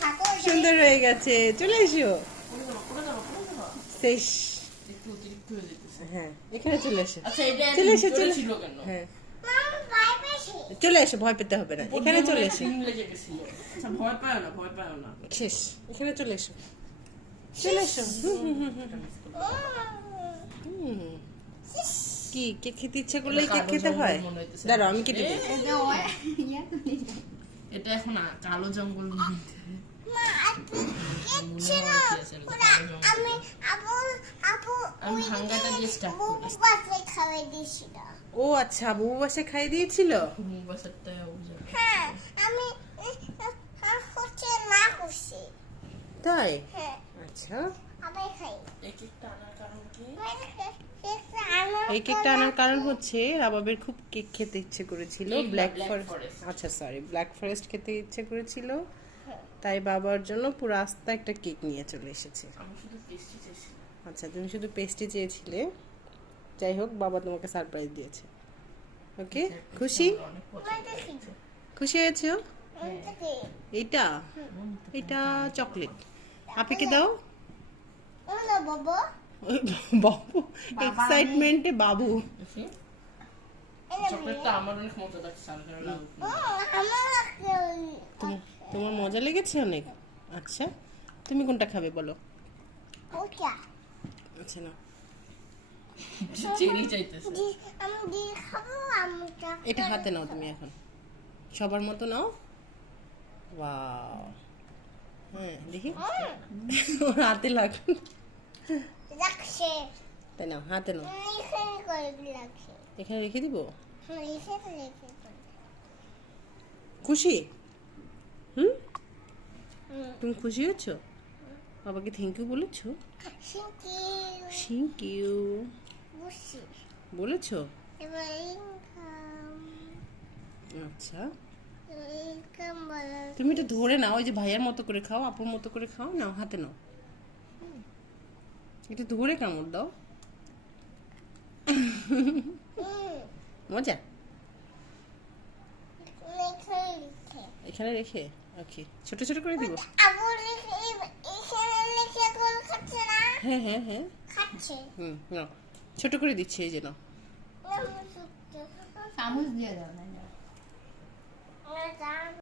থাকো সুন্দর হয়ে গেছে। চলে এসো। শেষ। হয়ে হ্যাঁ এখানে চলে এসো। আচ্ছা চলে এসো চলে হ্যাঁ। চলে এসো ভয় পেতে হবে না। এখানে চলে এসো। আচ্ছা ভয় পাও না ভয় পাও না। শেষ। এখানে চলে এসো। চলে এসো। হুম, হুম, হুম। কি? কেক খেতে ইচ্ছা করলে কেক খেতে হয়? মনে। দাঁড়াও আমি কেটে দিই এটা এখন কালো জঙ্গল দিয়েছিল। ও আচ্ছা বুবু বাসে খাই দিয়েছিল? হ্যাঁ আমি আহ, হচ্ছে না খুশি তাই? হ্যাঁ। আচ্ছা। খাই। এক একটা আনার কারণ কি? এই কেকটা আনার কারণ হচ্ছে রাবাবের খুব কেক খেতে ইচ্ছে করেছিল ব্ল্যাক ফরেস্ট আচ্ছা সরি ব্ল্যাক ফরেস্ট খেতে ইচ্ছে করেছিল। তাই বাবার জন্য পুরো আস্তা একটা কেক নিয়ে চলে এসেছে। আচ্ছা তুমি শুধু পেস্ট্রি চেয়েছিলে। যাই হোক বাবা তোমাকে সারপ্রাইজ দিয়েছে। ওকে খুশি? খুশি হয়েছো? এইটা? এটা চকলেট আপিকে দাও। বাবা। বাবু এক্সাইটমেন্টে বাবু। তোমার মজা লেগেছে অনেক? আচ্ছা তুমি কোনটা খাবে বলো? আচ্ছা না এটা হাতে নাও তুমি এখন। সবার মতো নাও। ওয়াও। হ্যাঁ দেখি। ওর হাতে লাগুন রাখছে তাই নাও হাতে নাও। এখানে রেখে দিব? হ্যাঁ খুশি? হুম? তুমি খুশি হয়েছো? বাবাকে থ্যাংক ইউ বলেছ? থ্যাংক ইউ বলেছ। আচ্ছা। তুমি এটা ধরে নাও ওই যে ভাইয়ার মতো করে খাও আপুর মতো করে খাও নাও হাতে নাও। এটা ধরে কামড় দাও। মজা। এখানে রেখে, ওকে, ছোট ছোট করে দিব। না হ্যাঁ হ্যাঁ হ্যাঁ। হুম, নাও। ছোট করে দিচ্ছি, এই যে চামচ দিয়ে দাও না